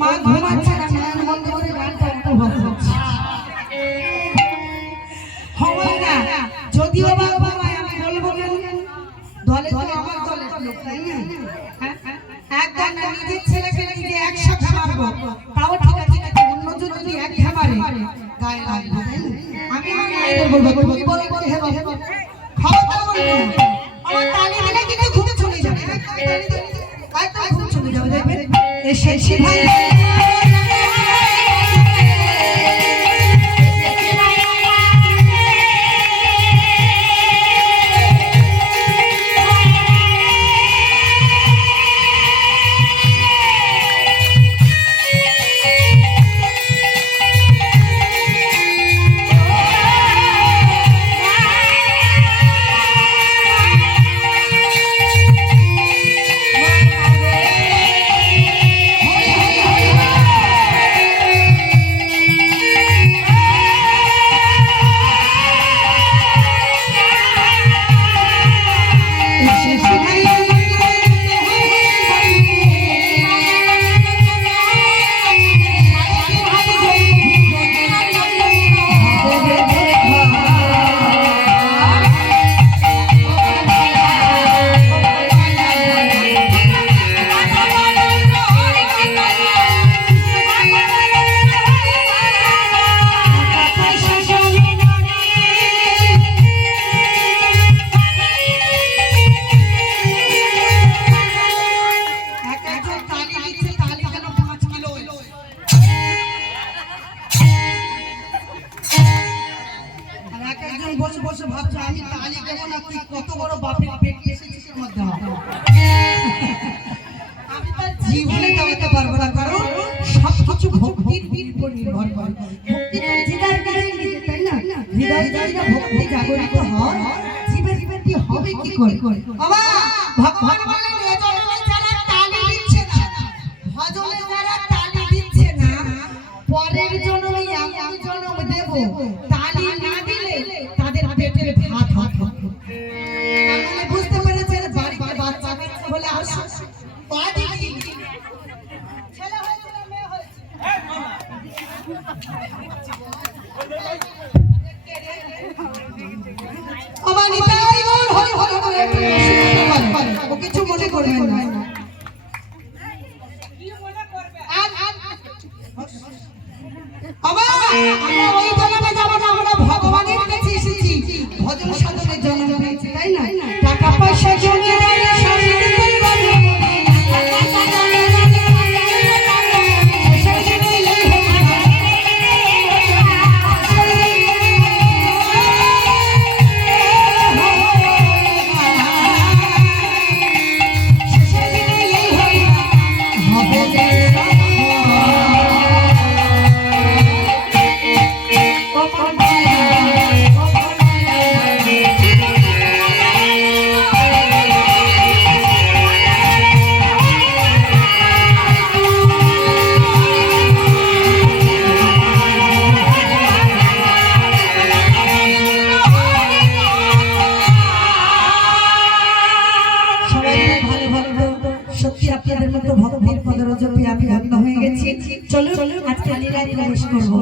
মা ঘুমাচ্ছে না ধ্যান বন্ধ করে গানটা উপভোগ করছে হয় না যদিও বা ঘুমায় আমি বলব কেন দলে তো আমার হ্যাঁ? যদি এক মারে গায়ে তালি দিলে কিন্তু ঘুম চলে যাবে দেখবেন বসে বসে ভাবছে আমি তালি দেবো না তুই কত বড় বাপের পেট এসেছিস আমার? দেওয়া আমি তার জীবনে পারব না কারণ সব কিছু ভক্তির উপর নির্ভর করে। ভক্তি তো হৃদয়ের কাছে নিজে, তাই না? হৃদয় যদি না ভক্তি জাগরিত হয় জীবের জীবের কি হবে কি করে? বাবা ভগবান বলেন আমার নিতাই গৌর হরি হরি। ও কিছু মনে করবেন না আপনাদের মতো ভক্তির পদরজপে আমি ধন্য হয়ে গেছি চলো আজকে লীলা প্রবেশ করব।